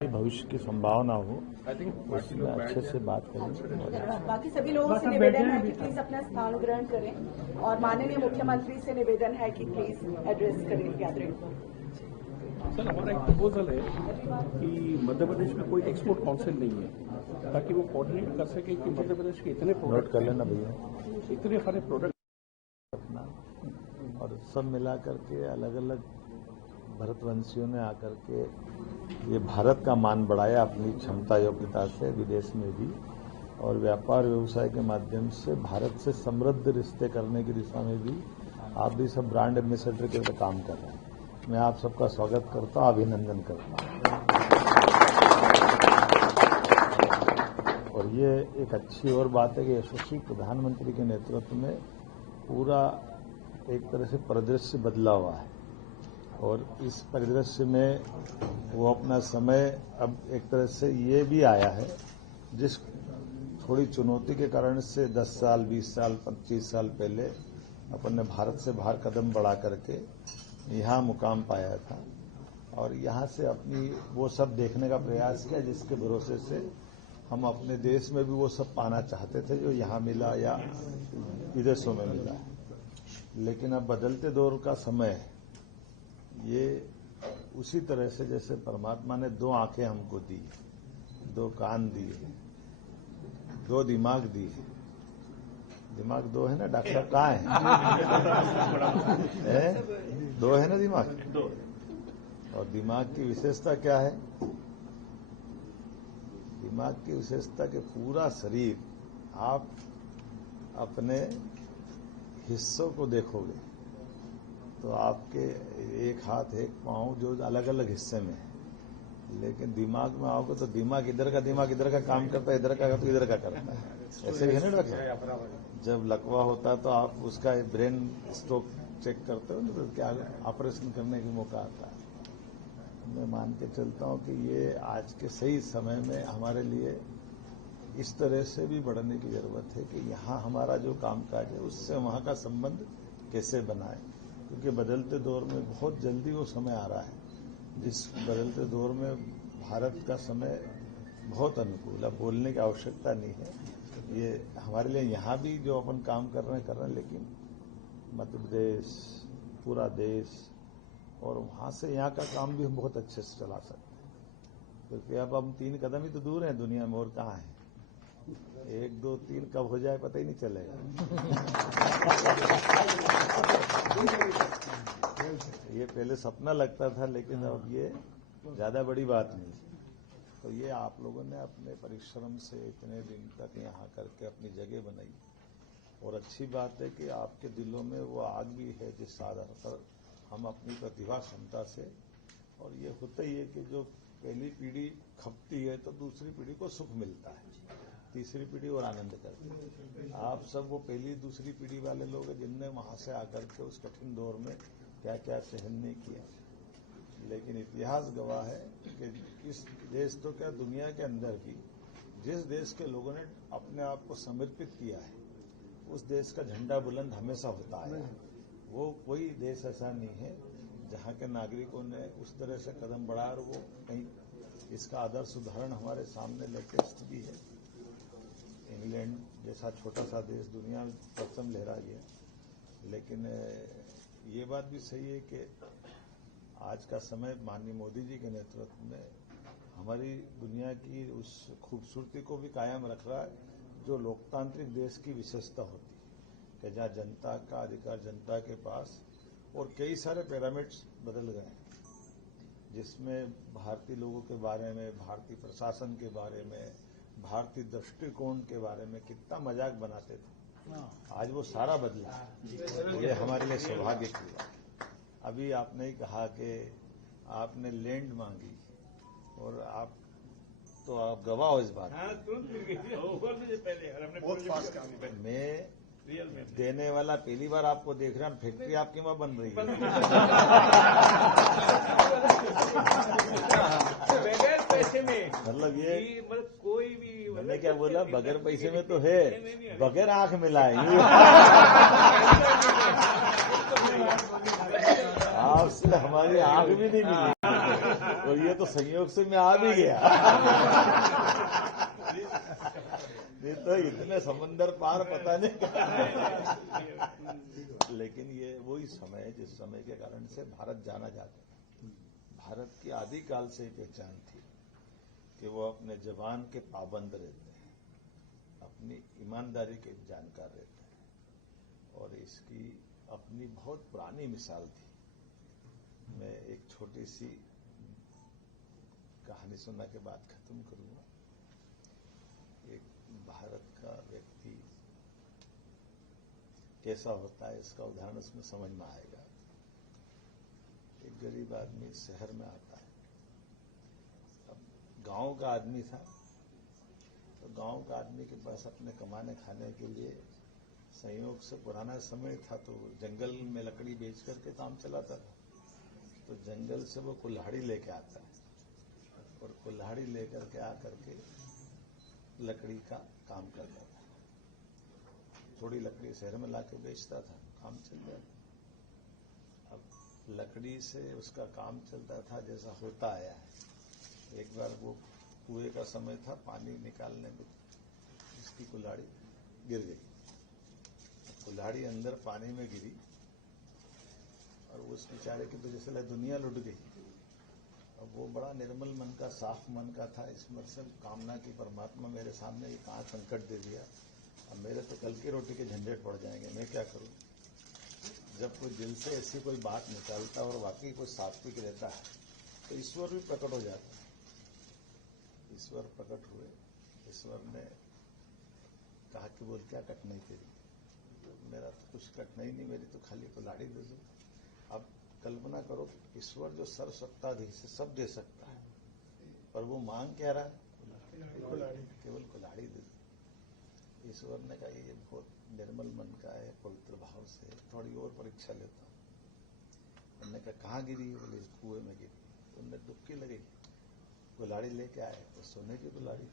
भविष्य की संभावना हो, उसमें अच्छे से बात करेंगे। बाकी सभी लोगों से निवेदन है कि प्लीज अपना स्थान ग्रहण करें और माननीय मुख्यमंत्री से निवेदन है कि प्लीज एड्रेस करें गैदरिंग को। सर, हमारा एक प्रपोजल है कि मध्य प्रदेश में कोई एक्सपोर्ट काउंसिल नहीं है, ताकि वो कोऑर्डिनेट कर सके कि मध्य प्रदेश के इतने नोट कर लेना भैया, इतने सारे प्रोडक्ट अपना और सब मिला करके अलग अलग भारतवंशियों ने आकर के ये भारत का मान बढ़ाया अपनी क्षमता योग्यता से विदेश में भी, और व्यापार व्यवसाय के माध्यम से भारत से समृद्ध रिश्ते करने की दिशा में भी आप भी सब ब्रांड एम्बेसडर के लिए काम कर रहे हैं। मैं आप सबका स्वागत करता हूँ, अभिनंदन करता हूँ। और ये एक अच्छी और बात है कि यशस्वी प्रधानमंत्री के नेतृत्व में पूरा एक तरह से परिदृश्य बदला हुआ है, और इस परिदृश्य में वो अपना समय अब एक तरह से ये भी आया है जिस थोड़ी चुनौती के कारण से 10 साल 20 साल 25 साल पहले अपन ने भारत से बाहर कदम बढ़ा करके यहाँ मुकाम पाया था, और यहाँ से अपनी वो सब देखने का प्रयास किया जिसके भरोसे से हम अपने देश में भी वो सब पाना चाहते थे जो यहाँ मिला या विदेशों में मिला। लेकिन अब बदलते दौर का समय है, ये उसी तरह से जैसे परमात्मा ने 2 आंखें हमको दी, 2 कान दिए, 2 दिमाग दिए। दिमाग 2 है ना डॉक्टर साहब, कहाँ है? 2 है ना दिमाग। और दिमाग की विशेषता क्या है? दिमाग की विशेषता के पूरा शरीर आप अपने हिस्सों को देखोगे तो आपके एक हाथ एक पांव जो अलग अलग हिस्से में है, लेकिन दिमाग में आओगे तो दिमाग इधर का काम करता है, इधर का तो इधर का करता है। ऐसे भी है ना डॉक्टर? जब लकवा होता है तो आप उसका ब्रेन स्ट्रोक चेक करते हो ना, तो क्या ऑपरेशन करने का मौका आता है। मैं मान के चलता हूं कि ये आज के सही समय में हमारे लिए इस तरह से भी बढ़ने की जरूरत है कि यहाँ हमारा जो कामकाज है उससे वहाँ का संबंध कैसे बनाए, क्योंकि बदलते दौर में बहुत जल्दी वो समय आ रहा है जिस बदलते दौर में भारत का समय बहुत अनुकूल है। बोलने की आवश्यकता नहीं है, ये हमारे लिए यहाँ भी जो अपन काम कर रहे हैं, लेकिन मध्य प्रदेश पूरा देश और वहाँ से यहाँ का काम भी हम बहुत अच्छे से चला सकते हैं, क्योंकि अब हम 3 कदम ही तो दूर हैं दुनिया में, और कहाँ है? 1 2 3 कब हो जाए पता ही नहीं चलेगा। ये पहले सपना लगता था, लेकिन अब ये ज्यादा बड़ी बात नहीं। तो ये आप लोगों ने अपने परिश्रम से इतने दिन तक यहाँ करके अपनी जगह बनाई, और अच्छी बात है कि आपके दिलों में वो आग भी है जिस आधार पर हम अपनी प्रतिभा क्षमता से, और ये होता ही है कि जो पहली पीढ़ी खपती है तो दूसरी पीढ़ी को सुख मिलता है, तीसरी पीढ़ी और आनंद करती है। आप सब वो पहली दूसरी पीढ़ी वाले लोग हैं जिनने वहां से आकर के उस कठिन दौर में क्या क्या सहन नहीं किया, लेकिन इतिहास गवाह है कि इस देश तो क्या दुनिया के अंदर भी जिस देश के लोगों ने अपने आप को समर्पित किया है उस देश का झंडा बुलंद हमेशा होता है। वो कोई देश ऐसा नहीं है जहां के नागरिकों ने उस तरह से कदम बढ़ाया, और वो कहीं इसका आदर्श उदाहरण हमारे सामने लेटेस्ट भी है। इंग्लैंड जैसा छोटा सा देश दुनिया में परचम लहराई है, लेकिन ये बात भी सही है कि आज का समय माननीय मोदी जी के नेतृत्व में हमारी दुनिया की उस खूबसूरती को भी कायम रख रहा है जो लोकतांत्रिक देश की विशेषता होती है, कि जहाँ जनता का अधिकार जनता के पास, और कई सारे पैरामीटर्स बदल गए हैं जिसमें भारतीय लोगों के बारे में, भारतीय प्रशासन के बारे में, भारतीय दृष्टिकोण के बारे में कितना मजाक बनाते थे, आज वो सारा बदला। ये हमारे लिए सौभाग्य की बात। अभी आपने ही कहा कि आपने लैंड मांगी, और आप गवाह हो इस बात। मैं देने वाला पहली बार आपको देख रहा हूं, फैक्ट्री आपकी वहां बन रही है। बगैर पैसे में, मतलब ये कोई भी, मैंने क्या बोला, बगैर पैसे में तो है, बगैर आंख मिलाए आपसे हमारी आंख भी नहीं मिली। तो ये तो संयोग से मैं आ भी गया। नहीं तो इतने समंदर पार पता नहीं लेकिन ये वही समय है जिस समय के कारण से भारत जाना जाता है। भारत की आदिकाल से ही पहचान थी कि वो अपने जवान के पाबंद रहते हैं, अपनी ईमानदारी के जानकार रहते हैं और इसकी अपनी बहुत पुरानी मिसाल थी। मैं एक छोटी सी कहानी सुना के बाद खत्म करूंगा। एक भारत का व्यक्ति कैसा होता है इसका उदाहरण उसमें समझ में आएगा। एक गरीब आदमी शहर में आता है। अब गांव का आदमी था तो गांव का आदमी के पास अपने कमाने खाने के लिए संयोग से पुराना समय था तो जंगल में लकड़ी बेच करके काम चलाता था। तो जंगल से वो कुल्हाड़ी लेके आता है और कुल्हाड़ी लेकर के आकर के लकड़ी का काम करता था। थोड़ी लकड़ी शहर में लाके बेचता था, काम चल जाता। अब लकड़ी से उसका काम चलता था जैसा होता आया है। एक बार वो कुएं का समय था, पानी निकालने में उसकी कुल्हाड़ी गिर गई। कुल्हाड़ी अंदर पानी में गिरी और उस बेचारे की तो जैसे दुनिया लुट गई। अब वो बड़ा निर्मल मन का, साफ मन का था। इसमें सब कामना की परमात्मा मेरे सामने ये कहाँ संकट दे दिया, अब मेरे तो कल की रोटी के झंझट पड़ जाएंगे, मैं क्या करूं। जब कोई दिल से ऐसी कोई बात निकालता और वाकई कोई सात्विक रहता है तो ईश्वर भी प्रकट हो जाता है। ईश्वर प्रकट हुए। ईश्वर ने कहा कि बोल क्या कठिनाई तेरी, मेरा तो कुछ कठिनाई नहीं, मेरी तो खाली कुल्हाड़ी दे दो। अब कल्पना करो ईश्वर जो सर्वसत्ताधीश से सब दे सकता है पर वो मांग क्या रहा है, केवल कुल्हाड़ी दे दो। ईश्वर ने कहा ये बहुत निर्मल मन का है, पवित्र भाव से थोड़ी और परीक्षा लेता हूं। उन्होंने कहा कहाँ गिरी, बोले कुएं में गिरी। उन्हें डुबकी लगी, कुल्हाड़ी लेके आए तो सोने की कुल्हाड़ी।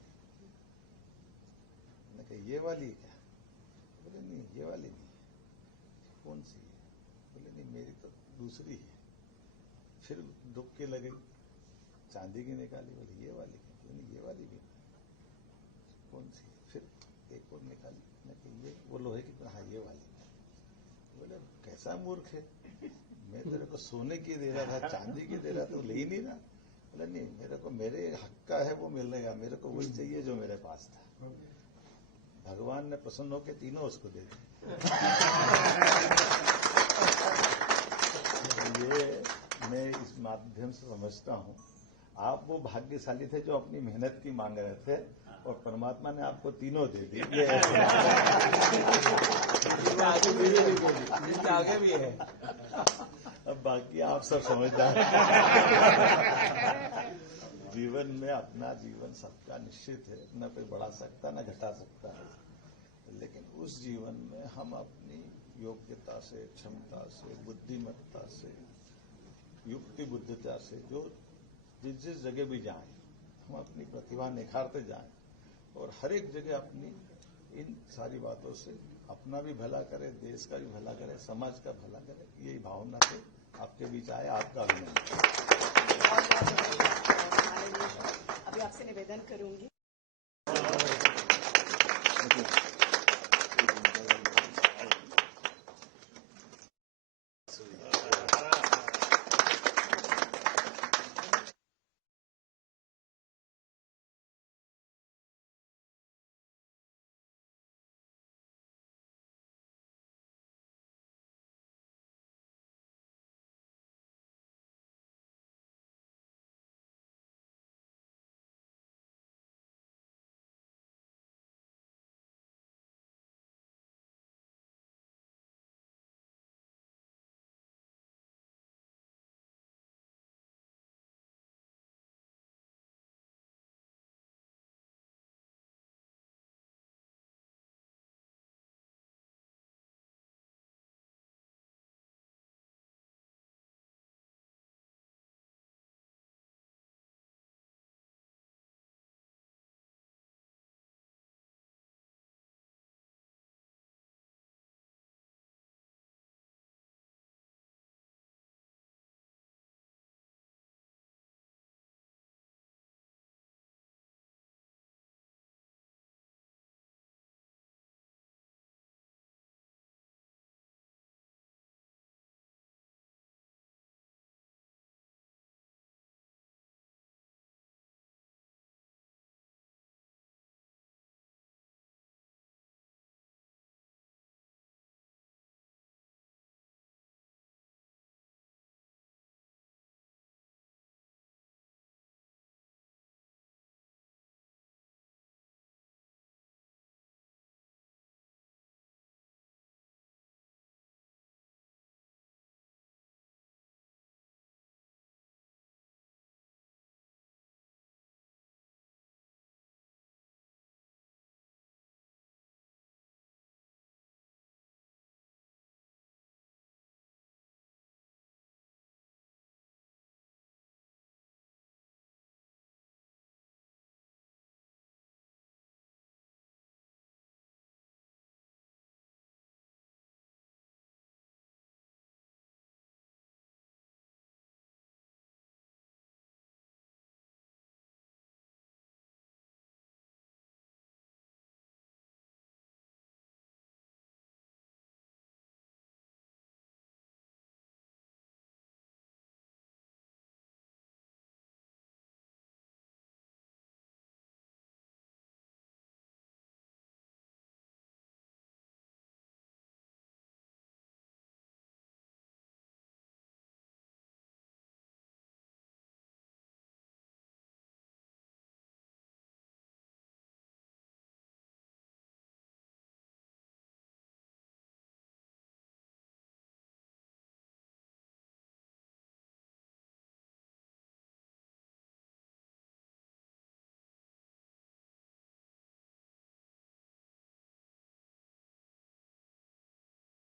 उन्होंने कहा ये वाली क्या, बोले नहीं ये वाली नहीं। कौन सी है, बोले नहीं मेरी तो दूसरी है। फिर डुबकी लगी, चांदी की निकाली, बोले ये वाली है, बोले नहीं ये वाली भी कौन सी। फिर एक और निकाली, ये वो लोहे की, हाँ ये वाली। बोले कैसा मूर्ख है, मैं तेरे को सोने की दे रहा था, चांदी की दे रहा था, ले ही नहीं रहा। बोले नहीं मेरे को मेरे हक का है वो मिलेगा, मेरे को वही चाहिए जो मेरे पास था। भगवान ने प्रसन्न होकर तीनों उसको दे दी। ये मैं इस माध्यम से समझता हूं आप वो भाग्यशाली थे जो अपनी मेहनत की मांग रहे थे और परमात्मा ने आपको तीनों दे दी। ये आगे भी है। अब बाकी आप सब समझदार। जीवन में अपना जीवन सबका निश्चित है, न कोई बढ़ा सकता न घटा सकता है। लेकिन उस जीवन में हम अपनी योग्यता से, क्षमता से, बुद्धिमत्ता से, युक्ति बुद्धिता से जो जिस जिस जगह भी जाएं हम अपनी प्रतिभा निखारते जाएं और हर एक जगह अपनी इन सारी बातों से अपना भी भला करें, देश का भी भला करें, समाज का भला करें। यही भावना से आपके बीच आए। आपका अभिनंदन। अभी आपसे निवेदन करूंगी